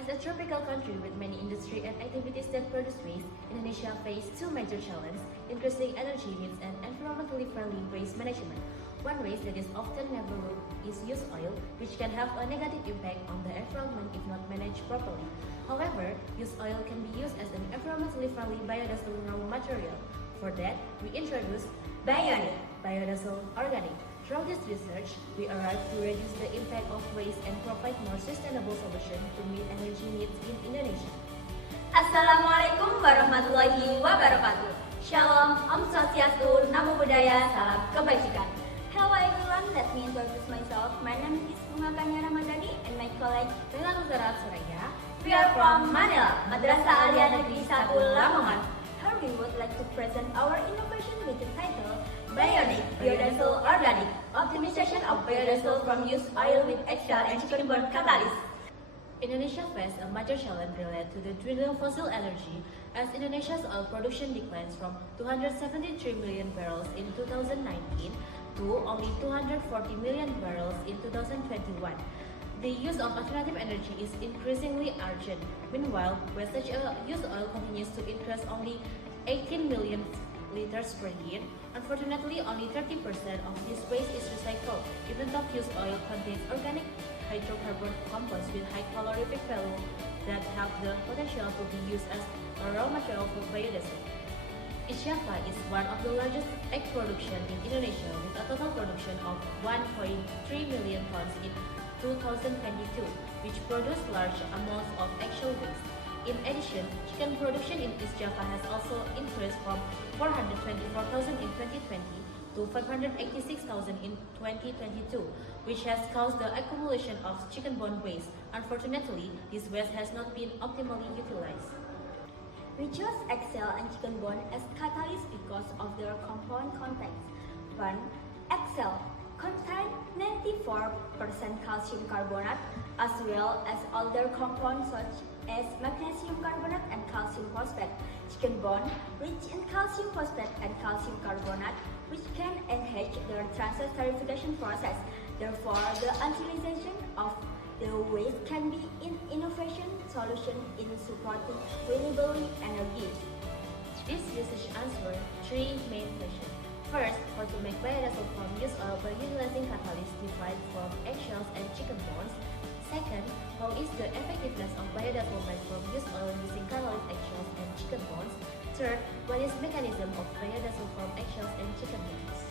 As a tropical country with many industry and activities that produce waste, Indonesia faces two major challenges: increasing energy needs and environmentally friendly waste management. One waste that is often overlooked is used oil, which can have a negative impact on the environment if not managed properly. However, used oil can be used as an environmentally friendly biodiesel raw material. For that, we introduce Bionic. biodiesel organic. Through this research, we arrived to reduce the impact of waste and provide more sustainable solutions to meet energy needs in Indonesia. Assalamualaikum warahmatullahi wabarakatuh. Shalom, Om Swastiastu, Namo Buddhaya, Salam Kebajikan. Hello everyone, let me introduce myself. My name is Bunga Kanya Ramadhani and my colleague Dengan Utara Suraya, We are from Manila, Madrasah Alia Negeri 1 Lamongan. Here we would like to present our innovation with the title Bionic Biodiesel Organic, Optimization of Biodiesel from Used Oil with Excel and Chicken Bone Catalyst. Indonesia faces a major challenge related to the dwindling fossil energy as Indonesia's oil production declines from 273 million barrels in 2019 to only 240 million barrels in 2021. The use of alternative energy is increasingly urgent. Meanwhile, wastage of used oil continues to increase only 18 million liters per year. Unfortunately, only 30% of this waste is recycled, even though used oil contains organic hydrocarbon compounds with high calorific value that have the potential to be used as a raw material for biodiesel. East Java is one of the largest egg production in Indonesia with a total production of 1.3 million tons in 2022, which produced large amounts of actual waste. In addition, chicken production in East Java has also increased from 424,000 in 2020 to 586,000 in 2022, which has caused the accumulation of chicken bone waste. Unfortunately, this waste has not been optimally utilized. We chose Excel and Chicken Bone as catalysts because of their compound contents. 1. Excel contains 94% calcium carbonate as well as other compounds such as magnesium carbonate and calcium phosphate. Chicken bone rich in calcium phosphate and calcium carbonate, which can enhance the transesterification process. Therefore, the utilization of the waste can be an innovation solution in supporting renewable energy. This research answers three main questions. First, how to make biodiesel from used oil by utilizing catalysts derived from eggshells and chicken bones. Second, how is the effectiveness of biodiesel made from used oil using catalyst, eggshells, and chicken bones? Third, what is the mechanism of biodiesel from eggshells and chicken bones?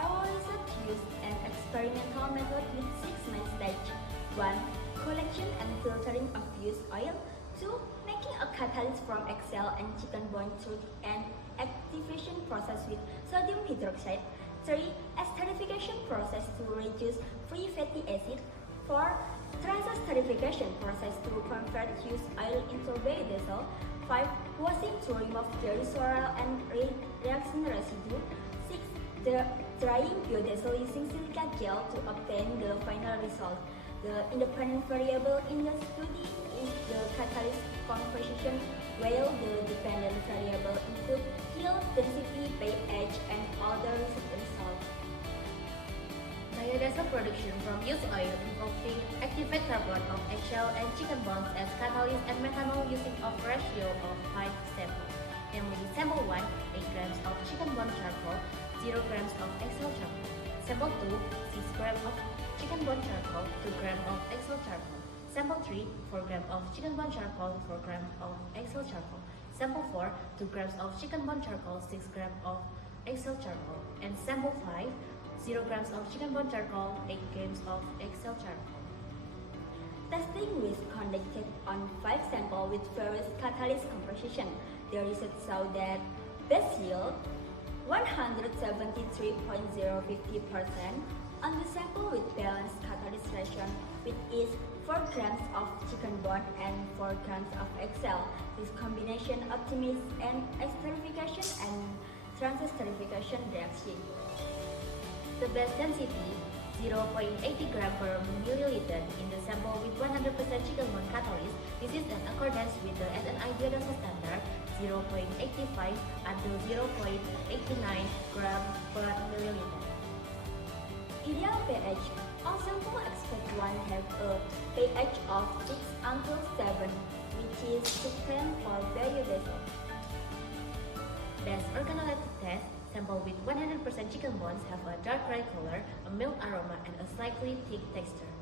Our research used an experimental method with 6 main stages. 1. Collection and filtering of used oil. 2. Making a catalyst from Excel and chicken bone through an activation process with sodium hydroxide. 3. Esterification process to reduce free fatty acid. 4. Transesterification process to convert used oil into biodiesel. 5. Washing to remove glycerol and reaction residue. 6. Drying biodiesel using silica gel to obtain the final result. The independent variable in the study is the catalyst composition, while the dependent variable include yield, density, pH, and other results. Biodiesel production from used oil involving activated carbon of eggshell and chicken bones as catalyst and methanol using a ratio of 5 samples. Namely, sample 1, 8 grams of chicken bone charcoal, 0 grams of eggshell charcoal. Sample 2, 6 grams of chicken bone charcoal, 2 grams of eggshell charcoal. Sample 3, 4 grams of chicken bone charcoal, 4 grams of eggshell charcoal. Sample 4, 2 grams of chicken bone charcoal, 6 grams of eggshell charcoal. And sample 5, 0 grams of chicken bone charcoal, 8 grams of eggshell charcoal. Testing was conducted on 5 samples with various catalyst composition. The research showed that best yield 173.050% on the sample with balanced catalyst ratio, which is 4 grams of chicken bone and 4 grams of Excel. This combination optimizes an esterification and transesterification reaction. The best density, 0.80 gram per milliliter in the sample with 100% chicken bone catalyst. This is in accordance with the SNI biodiesel standard 0.85 until 0.89 gram per milliliter. Ideal pH. All sample expect one have a pH of 6 until 7, which is sufficient for biodiesel. Best organoleptic test, sample with 100% chicken bones have a dark red color, a milk aroma, and a slightly thick texture.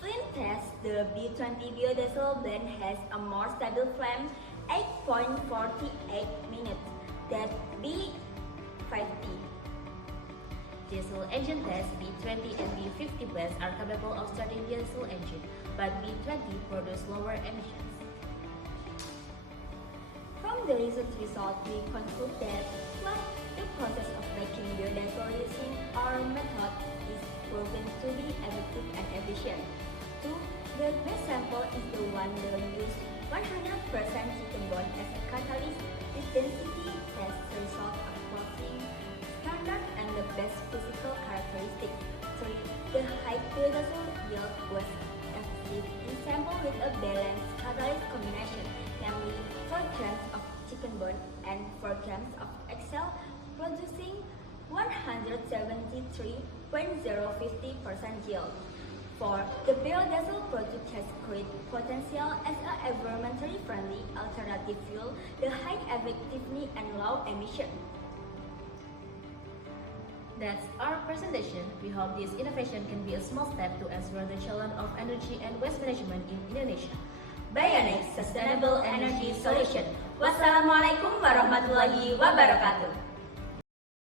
Flame test, the B20 biodiesel blend has a more stable flame, 8.48 minutes, than B50. Diesel engine test, B20 and B50 blends are capable of starting diesel engine, but B20 produce lower emissions. From the research result, we conclude that while the process of making biodiesel using our method is proven to be effective and efficient. 2. The best sample is the one that uses 100% chicken bone as a catalyst with density test result approaching standard and the best physical characteristic. 3. The high biodiesel yield was achieved in sample with a balanced catalyst combination, namely 4 grams of chicken bone and 4 grams of XL, producing 173.050% yield. 4. The biodiesel product has great potential as an environmentally friendly alternative fuel, the high effectiveness and low emission. That's our presentation. We hope this innovation can be a small step to answer the challenge of energy and waste management in Indonesia. Bionex Sustainable Energy Solution. Wassalamualaikum warahmatullahi wabarakatuh.